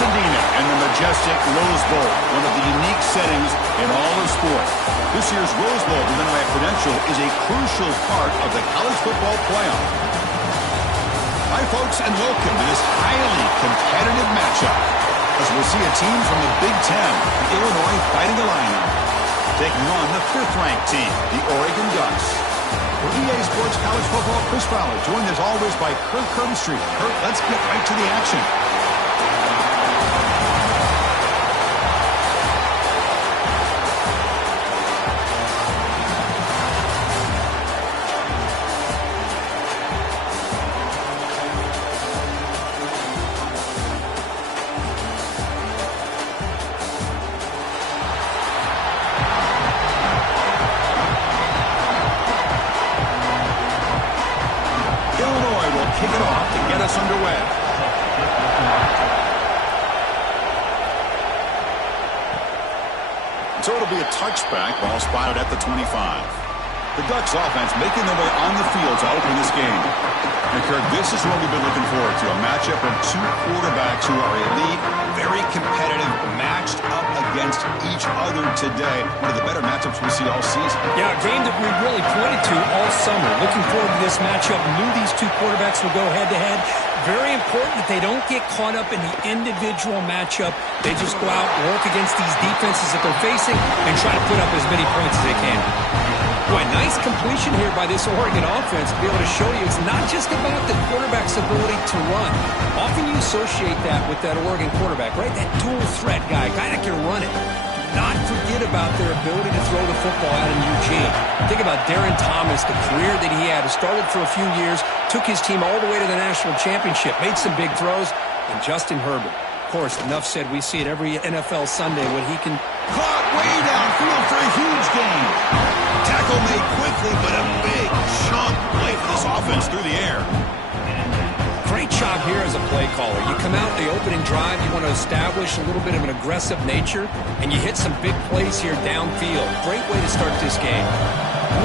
Pasadena and the majestic Rose Bowl, one of the unique settings in all of sport. This year's Rose Bowl, presented by Prudential, is a crucial part of the college football playoff. Hi, folks, and welcome to this highly competitive matchup, as we'll see a team from the Big Ten, Illinois, fighting the Illini, taking on the fifth-ranked team, the Oregon Ducks. For EA Sports College Football, Chris Fowler, joined as always by Kirk Kirby. Kirk, let's get right to the action. Kick it off to get us underway. So it'll be a touchback, ball spotted at the 25. The Ducks offense making their way on the field to open this game. And Kirk, this is what we've been looking forward to, a matchup of two quarterbacks who are elite, very competitive, matched up against each other today. One of the better matchups we see all season. Yeah, a game that we really pointed to all summer. Looking forward to this matchup. Knew these two quarterbacks would go head-to-head. Very important that they don't get caught up in the individual matchup. They just go out, work against these defenses that they're facing, and try to put up as many points as they can. Boy, nice completion here by this Oregon offense to be able to show you it's not just about the quarterback's ability to run. Often you associate that with that Oregon quarterback, right? That dual threat guy that can run it. Do not forget about their ability to throw the football out in Eugene. Think about Darren Thomas, the career that he had. Started for a few years, took his team all the way to the national championship, made some big throws, and Justin Herbert. Of course, enough said, we see it every NFL Sunday when he can... Caught way downfield for a huge gain. Tackle made quickly, but a big chunk play for this offense through the air. Great job here as a play caller. You come out in the opening drive, you want to establish a little bit of an aggressive nature, and you hit some big plays here downfield. Great way to start this game.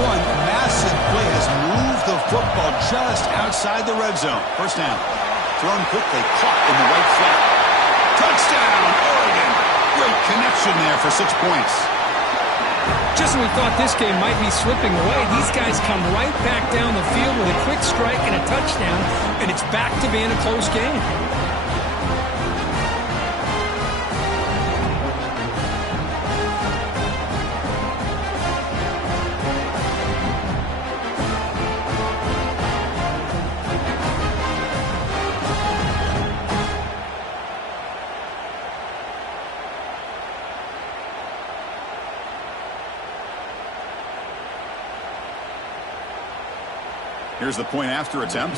One massive play has moved the football just outside the red zone. First down. Thrown quickly, caught in the right flat. Touchdown, Oregon. Great connection there for 6 points. Just when we thought this game might be slipping away, these guys come right back down the field with a quick strike and a touchdown, and it's back to being a close game. Here's the point after attempt.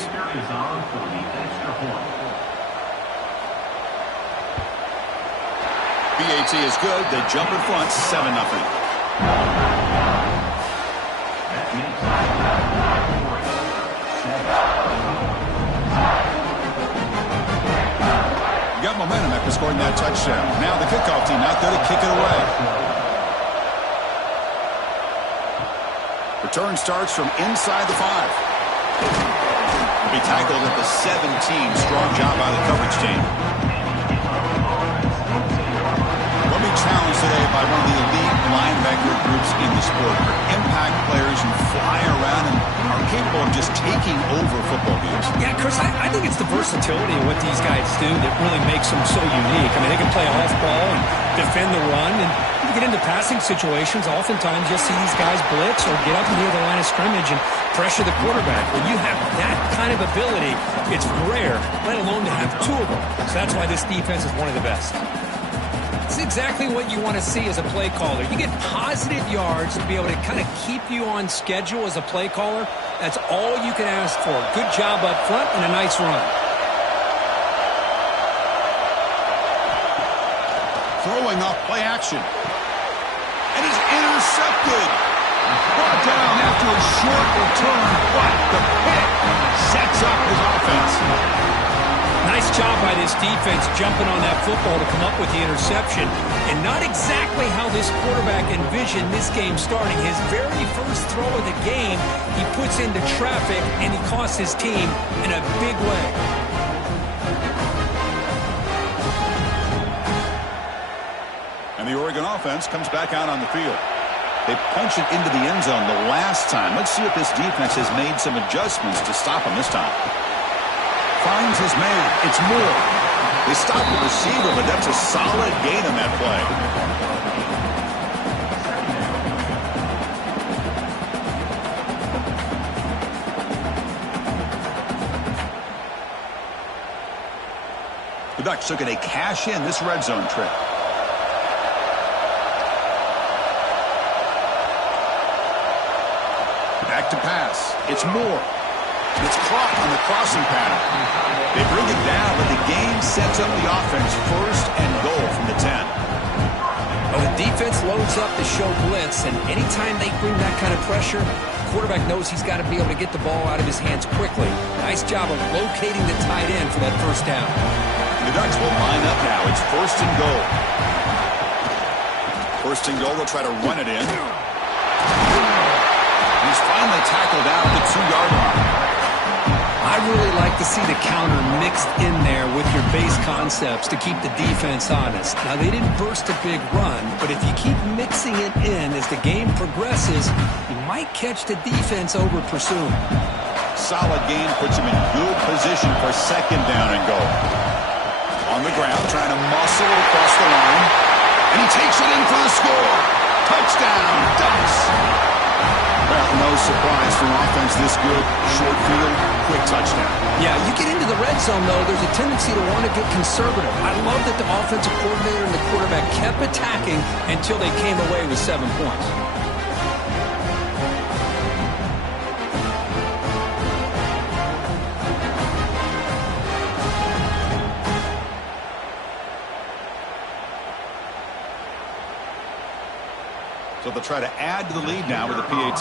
BAT is good. They jump in front, 7-0. Got momentum after scoring that touchdown. Now the kickoff team out there to kick it away. Return starts from inside the 5. Will be tackled at the 17. Strong job by the coverage team. They'll be challenged today by one of the elite linebacker groups in the sport. They're impact players who fly around and are capable of just taking over football games. Yeah, Chris, I think it's the versatility of what these guys do that really makes them so unique. I mean, they can play off ball and defend the run, and you get into passing situations, oftentimes you'll see these guys blitz or get up near the line of scrimmage and pressure the quarterback. When you have that kind of ability, it's rare, let alone to have two of them. So that's why this defense is one of the best. It's exactly what you want to see as a play caller. You get positive yards to be able to kind of keep you on schedule as a play caller. That's all you can ask for. Good job up front and a nice run. Throwing off play action. And is intercepted. Brought down after a short return, but the pick sets up his offense. Nice job by this defense jumping on that football to come up with the interception. And not exactly how this quarterback envisioned this game starting. His very first throw of the game, he puts into traffic, and he costs his team in a big way. And the Oregon offense comes back out on the field. They punch it into the end zone the last time. Let's see if this defense has made some adjustments to stop him this time. Finds his man. It's Moore. They stop the receiver, but that's a solid gain on that play. The Ducks looking to cash in this red zone trip. Back to pass. It's Moore. It's caught on the crossing pattern. They bring it down, but the game sets up the offense first and goal from the 10. Well, the defense loads up to show blitz, and anytime they bring that kind of pressure, the quarterback knows he's got to be able to get the ball out of his hands quickly. Nice job of locating the tight end for that first down. The Ducks will line up now. It's first and goal. First and goal, they'll try to run it in. He's finally tackled out at the 2-yard line. I really like to see the counter mixed in there with your base concepts to keep the defense honest. Now, they didn't burst a big run, but if you keep mixing it in as the game progresses, you might catch the defense over pursuing. Solid gain puts him in good position for second down and goal. On the ground, trying to muscle across the line. And he takes it in for the score. Touchdown, Ducks. Well, no surprise from offense this good. Short field, quick touchdown. Yeah, you get into the red zone, though, there's a tendency to want to get conservative. I love that the offensive coordinator and the quarterback kept attacking until they came away with 7 points. So they'll try to add to the lead now with a PAT.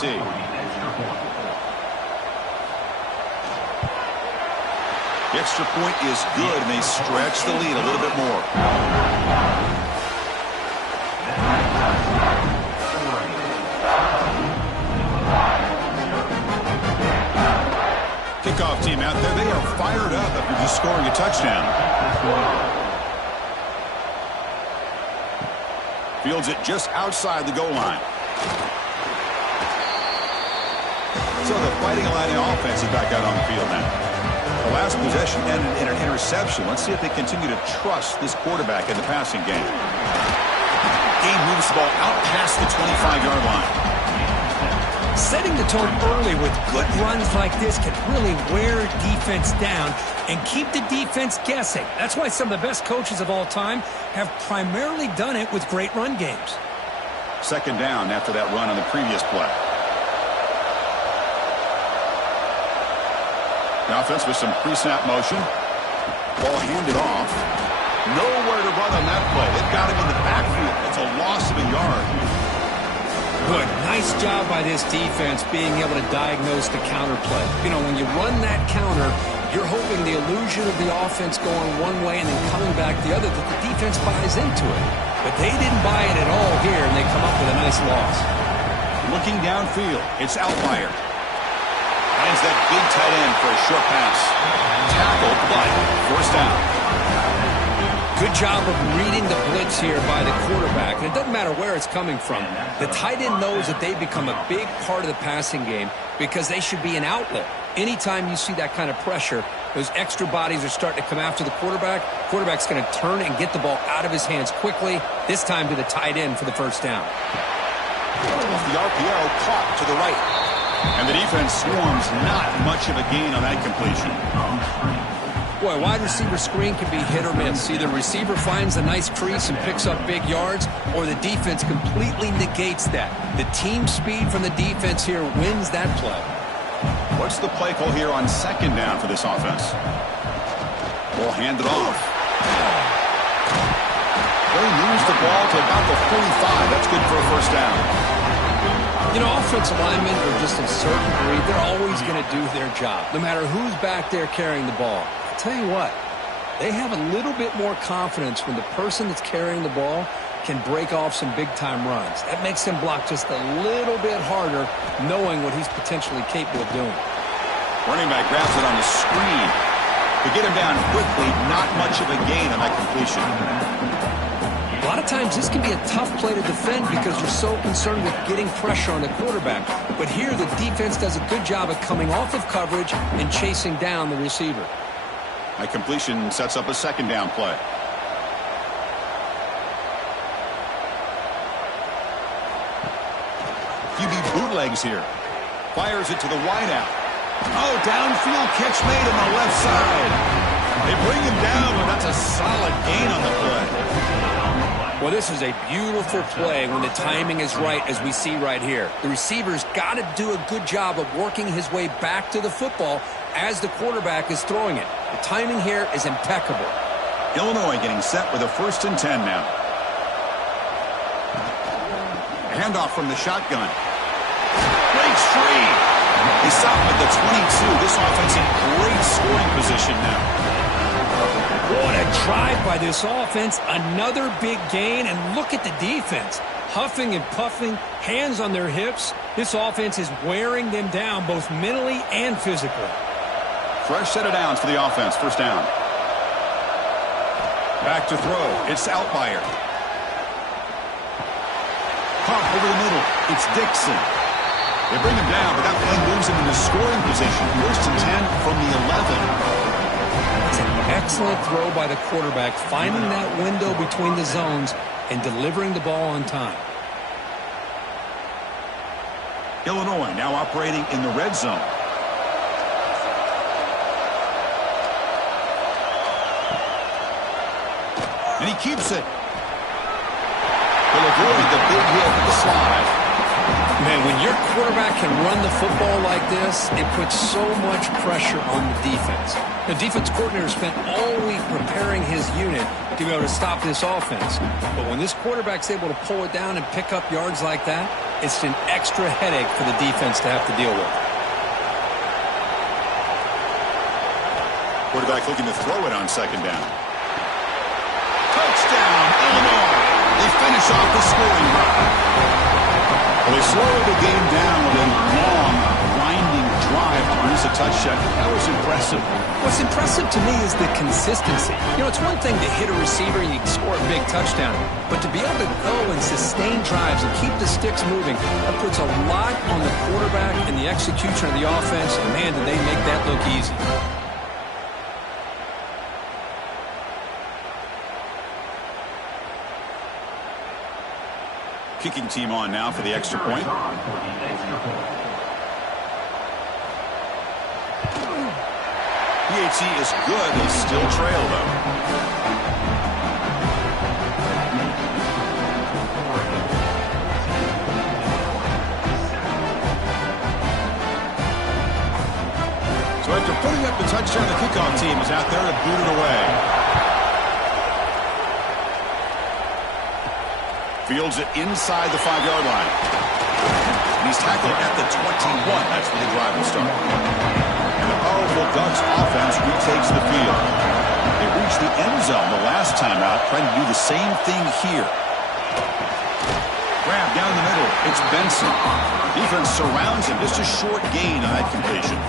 The extra point is good, and they stretch the lead a little bit more. Kickoff team out there. They are fired up after just scoring a touchdown. Fields it just outside the goal line. So the Fighting Illini offense is back out on the field now. The last possession ended in an interception. Let's see if they continue to trust this quarterback in the passing game. Game moves the ball out past the 25-yard line. Setting the tone early with good runs like this can really wear defense down and keep the defense guessing. That's why some of the best coaches of all time have primarily done it with great run games. Second down after that run on the previous play. The offense with some pre-snap motion. Ball handed off. Nowhere to run on that play. They've got him in the backfield. It's a loss of a yard. Good. Nice job by this defense being able to diagnose the counter play. You know, when you run that counter, you're hoping the illusion of the offense going one way and then coming back the other, that the defense buys into it. But they didn't buy it at all here, and they come up with a nice loss. Looking downfield, it's Outlier. Finds that big tight end for a short pass. Tackled, but first down. Good job of reading the blitz here by the quarterback. And it doesn't matter where it's coming from. The tight end knows that they've become a big part of the passing game because they should be an outlet. Anytime you see that kind of pressure, those extra bodies are starting to come after the quarterback. Quarterback's going to turn and get the ball out of his hands quickly, this time to the tight end for the first down. Off the RPO, caught to the right. And the defense swarms, not much of a gain on that completion. Boy, wide receiver screen can be hit or miss. Either receiver finds a nice crease and picks up big yards, or the defense completely negates that. The team speed from the defense here wins that play. What's the play call here on second down for this offense? Ball handed off. They moves the ball to about the 45. That's good for a first down. You know, offensive linemen are just a certain breed. They're always going to do their job, no matter who's back there carrying the ball. I'll tell you what, they have a little bit more confidence when the person that's carrying the ball can break off some big-time runs. That makes him block just a little bit harder, knowing what he's potentially capable of doing. Running back grabs it on the screen. To get him down quickly, not much of a gain on that completion. A lot of times this can be a tough play to defend because you're so concerned with getting pressure on the quarterback. But here the defense does a good job of coming off of coverage and chasing down the receiver. A completion sets up a second down play. QB bootlegs here. Fires it to the wideout. Oh, downfield catch made on the left side. They bring him down, but that's a solid gain on the play. Well, this is a beautiful play when the timing is right, as we see right here. The receiver's got to do a good job of working his way back to the football as the quarterback is throwing it. The timing here is impeccable. Illinois getting set with a 1st and 10 now. A handoff from the shotgun. Breaks free. They stop him at the 22. This offense in great scoring position now. What a drive by this offense. Another big gain, and look at the defense. Huffing and puffing, hands on their hips. This offense is wearing them down both mentally and physically. Fresh set of downs for the offense. 1st down. Back to throw. It's Outlier. Pump over the middle. It's Dixon. They bring him down, but that play moves him into scoring position. 1st and 10 from the 11. It's an excellent throw by the quarterback, finding that window between the zones and delivering the ball on time. Illinois now operating in the red zone. And he keeps it. He'll avoid the big hit with the slide. Man, when your quarterback can run the football like this, it puts so much pressure on the defense. The defense coordinator spent all week preparing his unit to be able to stop this offense. But when this quarterback's able to pull it down and pick up yards like that, it's an extra headache for the defense to have to deal with. Quarterback looking to throw it on 2nd down. Touchdown, Illinois. They finish off the scoring drive. Well, they slowed the game down with a long, winding drive to produce a touchdown. That was impressive. What's impressive to me is the consistency. You know, it's one thing to hit a receiver and you can score a big touchdown, but to be able to go and sustain drives and keep the sticks moving, that puts a lot on the quarterback and the execution of the offense, and man, did they make that look easy. Kicking team on now for the extra point. PAT is good. They still trail, though. So after putting up the touchdown, the kickoff team is out there to boot it away. Fields it inside the 5-yard line. And he's tackled at the 21. That's where the drive will start. And the powerful Ducks offense retakes the field. They reached the end zone the last time out, trying to do the same thing here. Grab down the middle. It's Benson. Defense surrounds him. Just a short gain on that completion.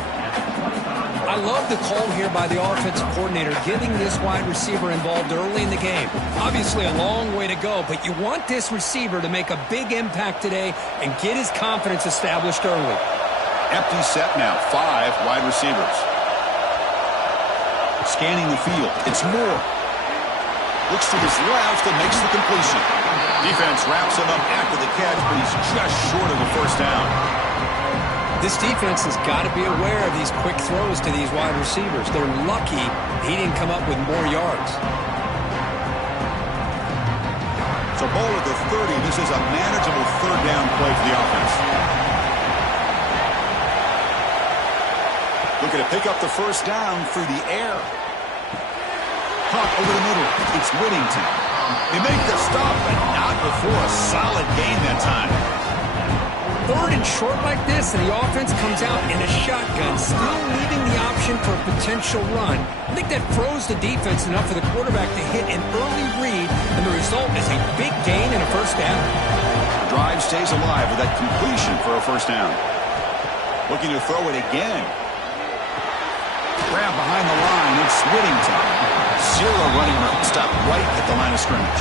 I love the call here by the offensive coordinator, getting this wide receiver involved early in the game. Obviously a long way to go, but you want this receiver to make a big impact today and get his confidence established early. Empty set now, 5 wide receivers. Scanning the field, it's Moore. Looks to his left and makes the completion. Defense wraps him up after the catch, but he's just short of the 1st down. This defense has got to be aware of these quick throws to these wide receivers. They're lucky he didn't come up with more yards. So ball at the 30. This is a manageable 3rd down play for the offense. Looking to pick up the 1st down through the air. Caught over the middle. It's Whittington. They make the stop, but not before a solid gain that time. 3rd and short like this, and the offense comes out in a shotgun, still leaving the option for a potential run. I think that froze the defense enough for the quarterback to hit an early read, and the result is a big gain and a 1st down. The drive stays alive with that completion for a 1st down. Looking to throw it again. Grab behind the line, it's Whittington. Zero running room, stopped right at the line of scrimmage.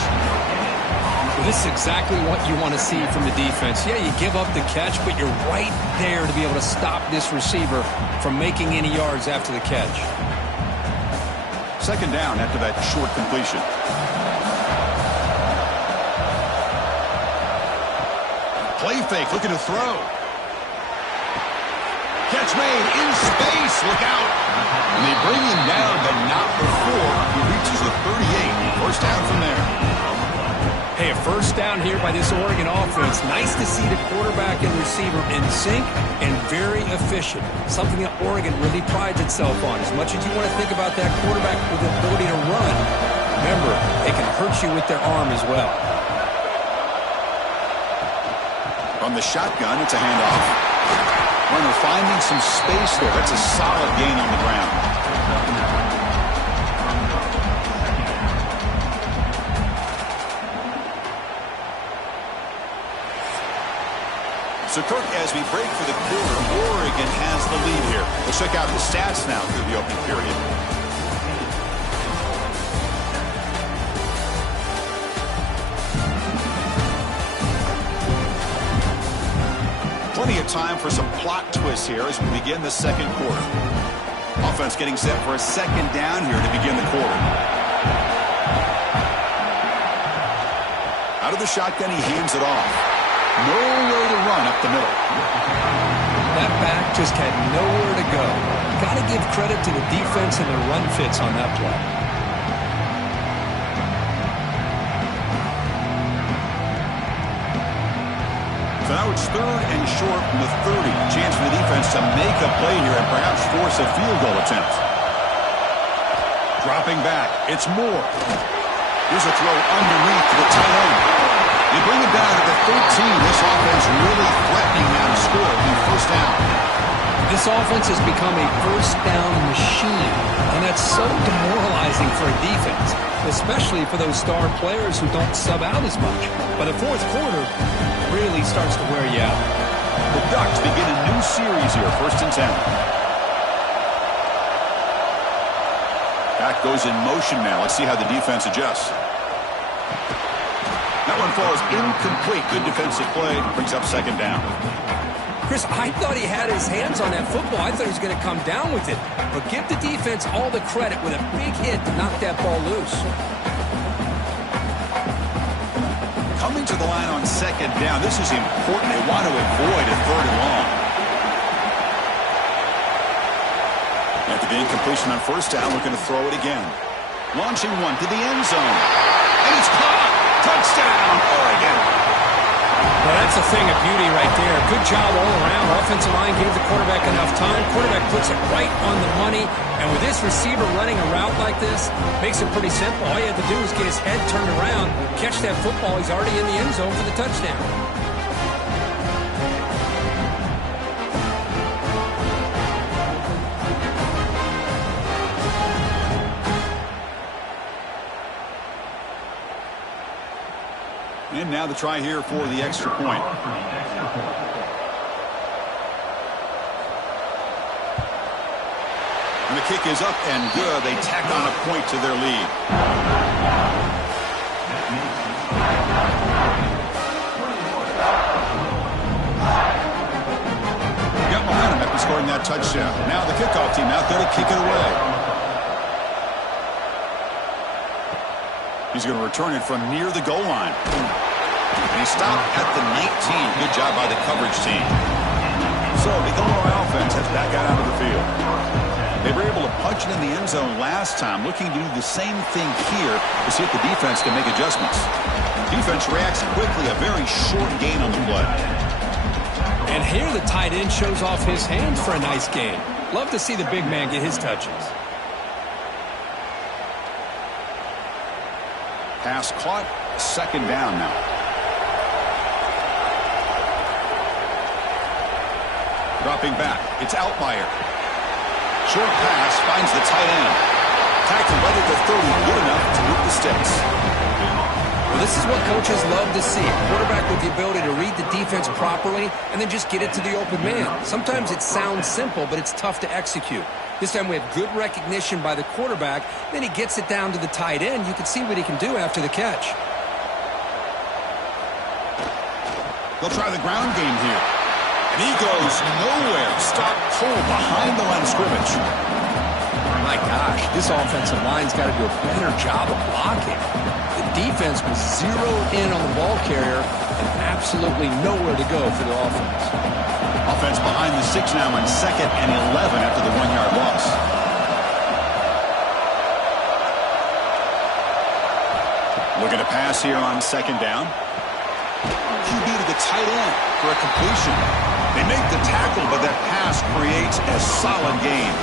Well, this is exactly what you want to see from the defense. Yeah, you give up the catch, but you're right there to be able to stop this receiver from making any yards after the catch. Second down after that short completion. Play fake, looking to throw. Catch made in space. Look out. And they bring him down, but not before he reaches the 38. First down from there. Hey, a first down here by this Oregon offense. Nice to see the quarterback and receiver in sync and very efficient. Something that Oregon really prides itself on. As much as you want to think about that quarterback with the ability to run, remember, they can hurt you with their arm as well. From the shotgun, it's a handoff. Runner finding some space there. That's a solid gain on the ground. So, Kirk, as we break for the quarter, Oregon has the lead here. Let's check out the stats now through the opening period. Plenty of time for some plot twists here as we begin the second quarter. Offense getting set for a second down here to begin the quarter. Out of the shotgun, he hands it off. No way to run up the middle. That back just had nowhere to go. Got to give credit to the defense and the run fits on that play. So now it's third and short from the 30. Chance for the defense to make a play here and perhaps force a field goal attempt. Dropping back. It's Moore. Here's a throw underneath to the tight end. They bring it down at the 13. This offense really threatening now to score the first down. This offense has become a first down machine, and that's so demoralizing for a defense, especially for those star players who don't sub out as much. By the fourth quarter, it really starts to wear you out. The Ducks begin a new series here, 1st and 10. Back goes in motion now. Let's see how the defense adjusts. That one falls incomplete. Good defensive play. Brings up second down. Chris, I thought he had his hands on that football. I thought he was going to come down with it. But give the defense all the credit with a big hit to knock that ball loose. Coming to the line on second down. This is important. They want to avoid a third and long. After the incompletion on first down, looking to throw it again. Launching one to the end zone. And it's caught. Touchdown, Oregon. Well, that's a thing of beauty right there. Good job all around. Offensive line gave the quarterback enough time. Quarterback puts it right on the money. And with this receiver running a route like this, makes it pretty simple. All you have to do is get his head turned around, catch that football. He's already in the end zone for the touchdown. And now the try here for the extra point. And the kick is up and good. They tack on a point to their lead. Got momentum after scoring that touchdown. Now the kickoff team out there to kick it away. He's going to return it from near the goal line. And he stopped at the 19. Good job by the coverage team. So the Illinois offense heads back out onto the field. They were able to punch it in the end zone last time, looking to do the same thing here to see if the defense can make adjustments. Defense reacts quickly, a very short gain on the play. And here the tight end shows off his hands for a nice gain. Love to see the big man get his touches. Pass caught, second down now. Dropping back, it's Altmaier. Short pass finds the tight end. Tackled right at the 30, good enough to move the sticks. Well, this is what coaches love to see. A quarterback with the ability to read the defense properly and then just get it to the open man. Sometimes it sounds simple, but it's tough to execute. This time we have good recognition by the quarterback. Then he gets it down to the tight end. You can see what he can do after the catch. They'll try the ground game here. And he goes nowhere. Stop cold behind the line of scrimmage. My gosh, this offensive line's got to do a better job of blocking. The defense was zeroed in on the ball carrier and absolutely nowhere to go for the offense. Offense behind the 6 now on 2nd and 11 after the 1-yard loss. Looking to pass here on 2nd down. QB to the tight end for a completion. They make the tackle, but that pass creates a solid gain.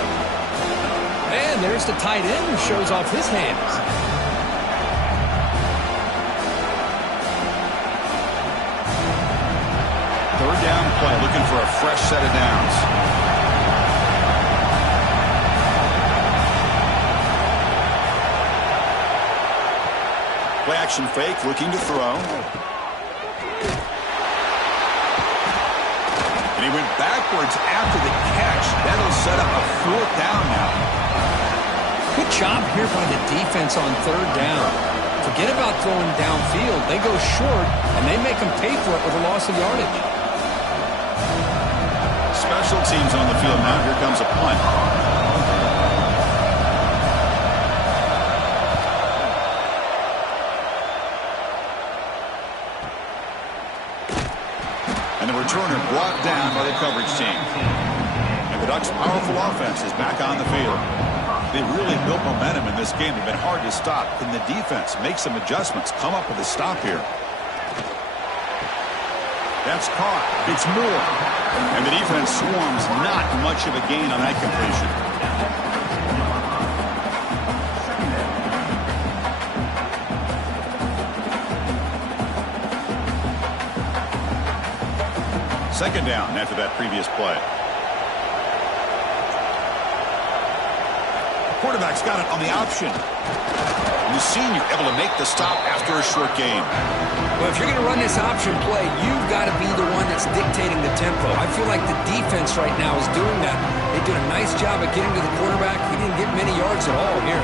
And there's the tight end who shows off his hands. Third down play, looking for a fresh set of downs. Play action fake, looking to throw. And he went backwards after the catch. That'll set up a 4th down now. Good job here by the defense on 3rd down. Forget about throwing downfield. They go short, and they make them pay for it with a loss of yardage. Special teams on the field now. Here comes a punt. And the returner brought down by the coverage team. And the Ducks' powerful offense is back on the field. They really built momentum in this game. They've been hard to stop. Can the defense make some adjustments? Come up with a stop here. That's caught. It's Moore. And the defense swarms. Not much of a gain on that completion. Second down after that previous play. Quarterback's got it on the option. The senior able to make the stop after a short game. Well, if you're going to run this option play, you've got to be the one that's dictating the tempo. I feel like the defense right now is doing that. They did a nice job of getting to the quarterback. He didn't get many yards at all here.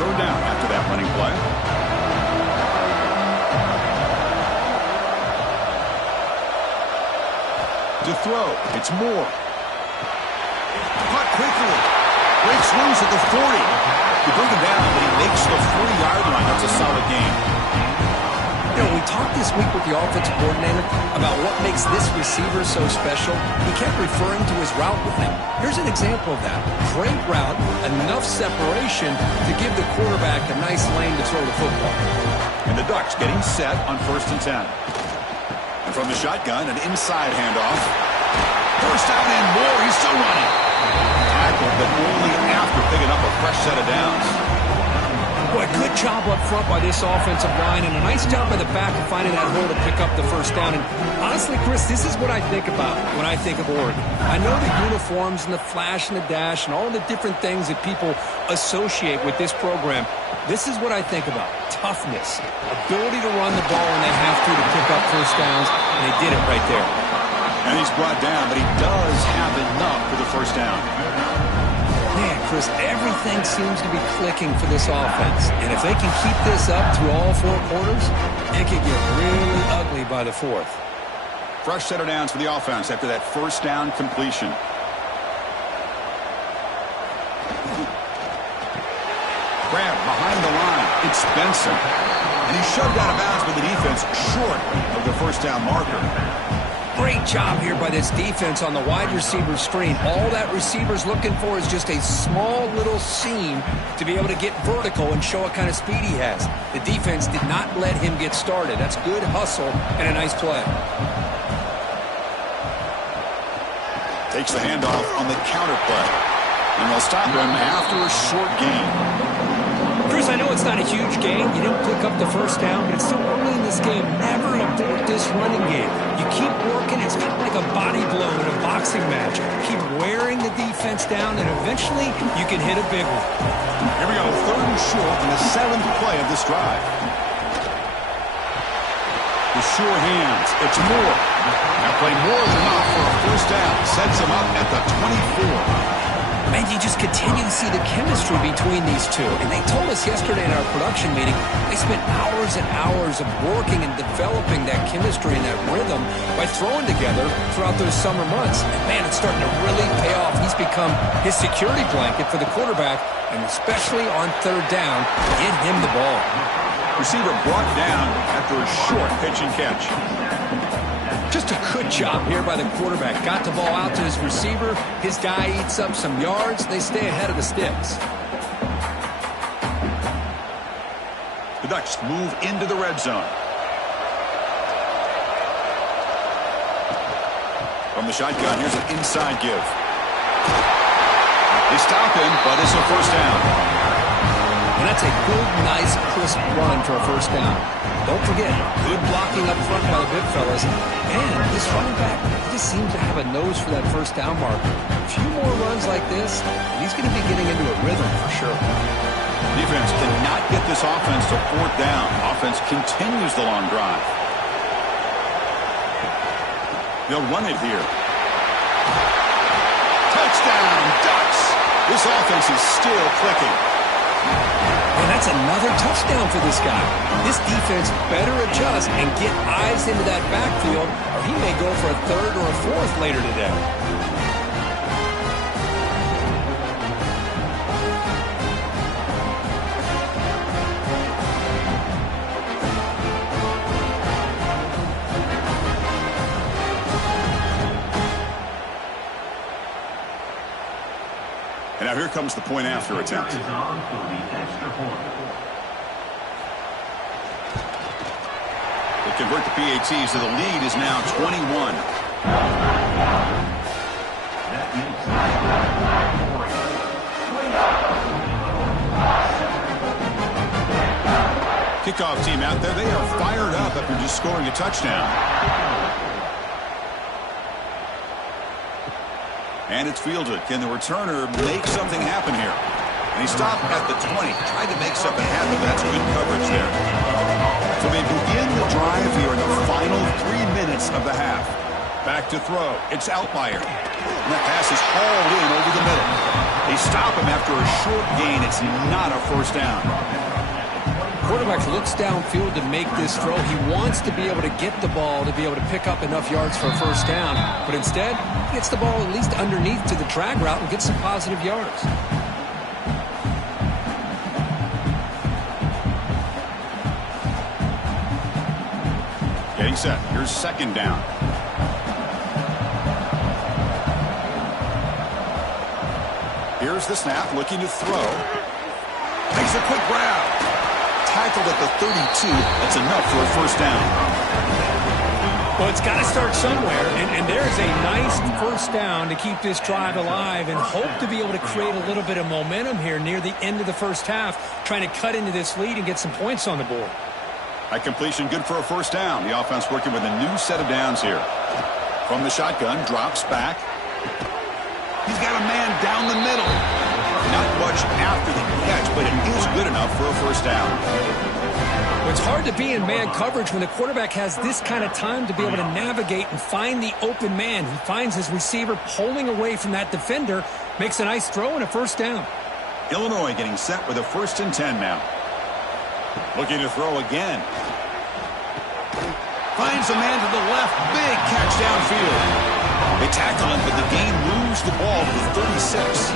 Third down after that running play. To throw, it's Moore. Caught quickly. Breaks loose at the 40. They bring him down, but he makes the 40-yard line. That's a solid game. You know, we talked this week with the offensive coordinator about what makes this receiver so special. He kept referring to his route with him. Here's an example of that. Great route, enough separation to give the quarterback a nice lane to throw the football. And the Ducks getting set on 1st and 10. And from the shotgun, an inside handoff. First down and more. He's still running. Tackled, but only after picking up a fresh set of downs. Boy, good job up front by this offensive line, and a nice job by the back of finding that hole to pick up the first down. And honestly, Chris, this is what I think about when I think of Oregon. I know the uniforms and the flash and the dash and all the different things that people associate with this program. This is what I think about. Toughness, ability to run the ball when they have to pick up first downs, and they did it right there. And he's brought down, but he does have enough for the first down. Man, Chris, everything seems to be clicking for this offense. And if they can keep this up through all 4 quarters, it could get really ugly by the 4th. Fresh set of downs for the offense after that first down completion. Grab behind the line. It's Benson. And he's shoved out of bounds by the defense short of the first down marker. Great job here by this defense on the wide receiver screen. All that receiver's looking for is just a small little seam to be able to get vertical and show what kind of speed he has. The defense did not let him get started. That's good hustle and a nice play. Takes the handoff on the counter play. And they'll stop him after a short gain. Chris, I know it's not a huge game. You didn't pick up the first down, but it's still early in this game. Never abort this running game. You keep working. It's kind of like a body blow in a boxing match. Keep wearing the defense down, and eventually you can hit a big one. Here we go, 3rd and short in the 7th play of this drive. The sure hands. It's Moore. Now play more than enough for a first down. Sets him up at the 24. Man, you just continue to see the chemistry between these two. And they told us yesterday in our production meeting, they spent hours and hours of working and developing that chemistry and that rhythm by throwing together throughout those summer months. And man, it's starting to really pay off. He's become his security blanket for the quarterback, and especially on third down, get him the ball. Receiver brought down after a short pitch and catch. Just a good job here by the quarterback. Got the ball out to his receiver. His guy eats up some yards. They stay ahead of the sticks. The Ducks move into the red zone. From the shotgun, here's an inside give. They stop him, but it's a first down. And that's a good, nice, crisp run for a first down. Don't forget, good blocking up front by the big fellas. And this running back just seems to have a nose for that first down marker. A few more runs like this, and he's going to be getting into a rhythm for sure. Defense cannot get this offense to fourth down. Offense continues the long drive. They'll run it here. Touchdown, Ducks! This offense is still clicking. And that's another touchdown for this guy. This defense better adjust and get eyes into that backfield, or he may go for a third or a fourth later today. And now here comes the point after attempt. They convert the PAT, so the lead is now 21. Kickoff team out there, they are fired up after just scoring a touchdown. And it's fielded. Can the returner make something happen here? And he stopped at the 20. Tried to make something happen, but that's good coverage there. So they begin the drive here in the final 3 minutes of the half. Back to throw. It's Outlier. And that pass is hauled in over the middle. They stop him after a short gain. It's not a first down. Quarterback looks downfield to make this throw. He wants to be able to get the ball to be able to pick up enough yards for a first down. But instead, he gets the ball at least underneath to the drag route and gets some positive yards. Getting set. Here's second down. Here's the snap, looking to throw. Makes a quick grab. Tackled at the 32. That's enough for a first down. Well, it's got to start somewhere, and there's a nice first down to keep this drive alive and hope to be able to create a little bit of momentum here near the end of the first half, trying to cut into this lead and get some points on the board. That completion good for a first down. The offense working with a new set of downs here. From the shotgun, drops back. He's got a man down the middle. Not much after the catch, but it is good enough for a first down. It's hard to be in man coverage when the quarterback has this kind of time to be able to navigate and find the open man. He finds his receiver pulling away from that defender, makes a nice throw and a first down. Illinois getting set with a 1st and 10 now. Looking to throw again. Finds a man to the left. Big catch downfield. They tackle him, but the game moves the ball to the 36.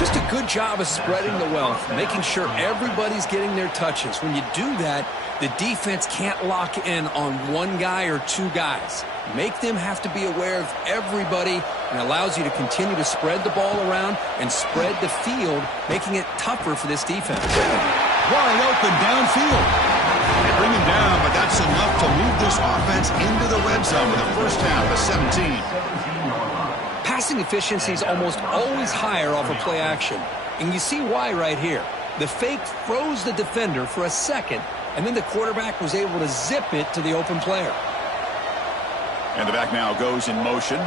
Just a good job of spreading the wealth, making sure everybody's getting their touches. When you do that, the defense can't lock in on one guy or two guys. Make them have to be aware of everybody, and allows you to continue to spread the ball around and spread the field, making it tougher for this defense. Wide open downfield. They bring him down, but that's enough to move this offense into the red zone with a first down of 17. Passing efficiency is almost always higher off of play action. And you see why right here. The fake froze the defender for a second, and then the quarterback was able to zip it to the open player. And the back now goes in motion.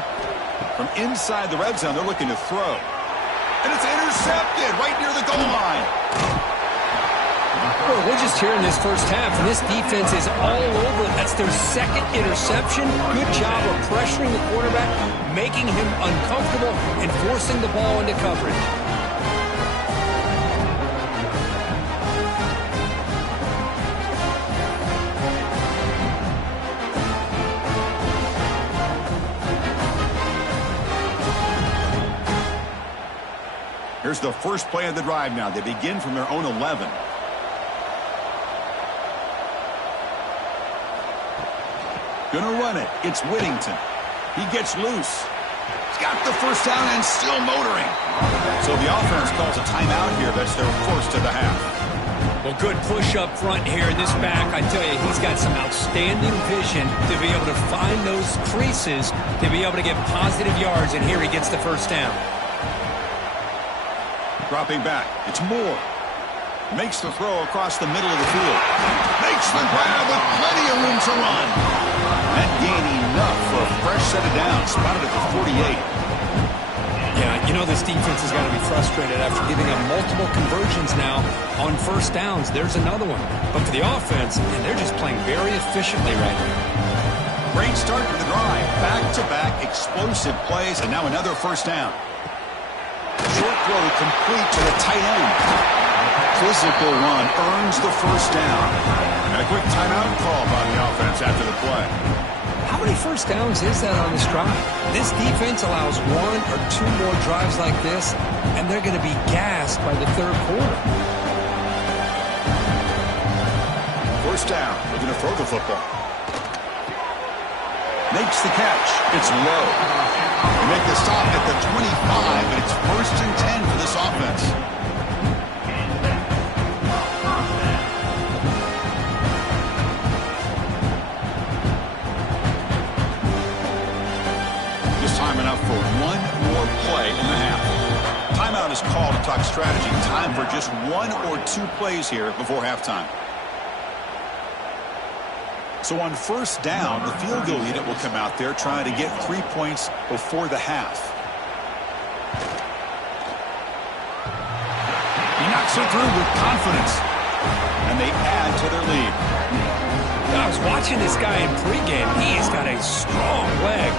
From inside the red zone, they're looking to throw. And it's intercepted right near the goal line. Well, just here in this first half, and this defense is all over. That's their second interception. Good job of pressuring the quarterback, making him uncomfortable, and forcing the ball into coverage. Here's the first play of the drive now. They begin from their own 11. Gonna run it. It's Whittington. He gets loose. He's got the first down and still motoring. So the offense calls a timeout here. That's their first of the half. Well, good push up front here in this back. I tell you, he's got some outstanding vision to be able to find those creases, to be able to get positive yards, and here he gets the first down. Dropping back. It's Moore. Makes the throw across the middle of the field. Makes the grab with plenty of room to run. That gain enough for a fresh set of downs. Spotted at the 48. Yeah, you know this defense has got to be frustrated after giving up multiple conversions now on first downs. There's another one. But for the offense, and they're just playing very efficiently right now. Great start to the drive. Back-to-back explosive plays, and now another first down. Short throw complete to the tight end. Physical run earns the first down. And a quick timeout call by the offense after the play. How many first downs is that on this drive? This defense allows one or two more drives like this, and they're going to be gassed by the third quarter. First down. They're going to throw the football. Makes the catch. It's low. They make the stop at the 25, and it's 1st and 10 for this offense. Just time enough for one more play in the half. Timeout is called to talk strategy. Time for just one or two plays here before halftime. So on first down, the field goal unit will come out there trying to get 3 points before the half. He knocks it through with confidence. And they add to their lead. I was watching this guy in pregame. He's got a strong leg.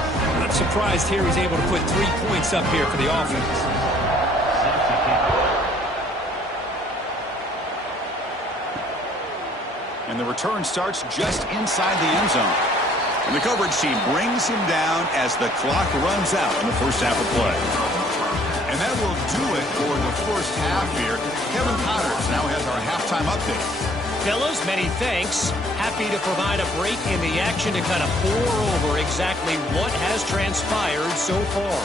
Not surprised here he's able to put 3 points up here for the offense. And the return starts just inside the end zone. And the coverage team brings him down as the clock runs out in the first half of play. And that will do it for the first half here. Kevin Connors now has our halftime update. Fellas, many thanks. Happy to provide a break in the action to kind of pour over exactly what has transpired so far.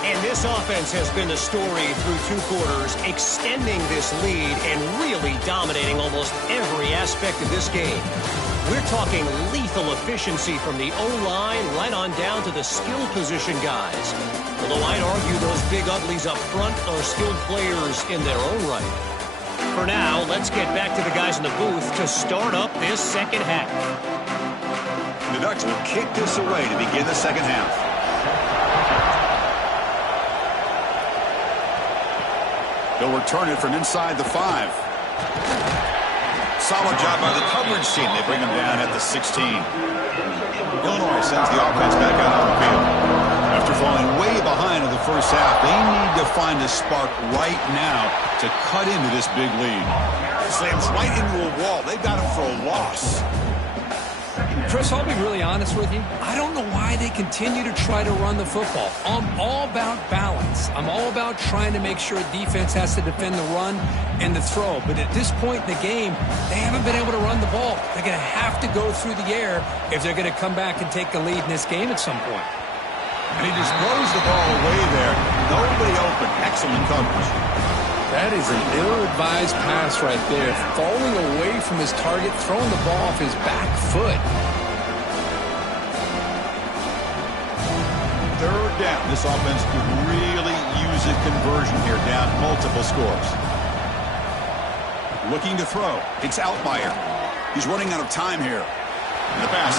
And this offense has been the story through 2 quarters, extending this lead and really dominating almost every aspect of this game. We're talking lethal efficiency from the O-line right on down to the skill position guys. Although I'd argue those big uglies up front are skilled players in their own right. For now, let's get back to the guys in the booth to start up this second half. The Ducks will kick this away to begin the second half. They'll return it from inside the 5. Solid job by the coverage team. They bring him down at the 16. Illinois sends the offense back out on the field. After falling way behind in the first half, they need to find a spark right now to cut into this big lead. Slams right into a wall. They've got him for a loss. Chris, I'll be really honest with you. I don't know why they continue to try to run the football. I'm all about balance. I'm all about trying to make sure defense has to defend the run and the throw. But at this point in the game, they haven't been able to run the ball. They're going to have to go through the air if they're going to come back and take the lead in this game at some point. And he just throws the ball away there. Nobody open. Excellent coverage. That is an ill-advised pass right there. Falling away from his target, throwing the ball off his back foot. Third down. This offense could really use a conversion here, down multiple scores. Looking to throw. It's Altmaier. He's running out of time here. And the pass.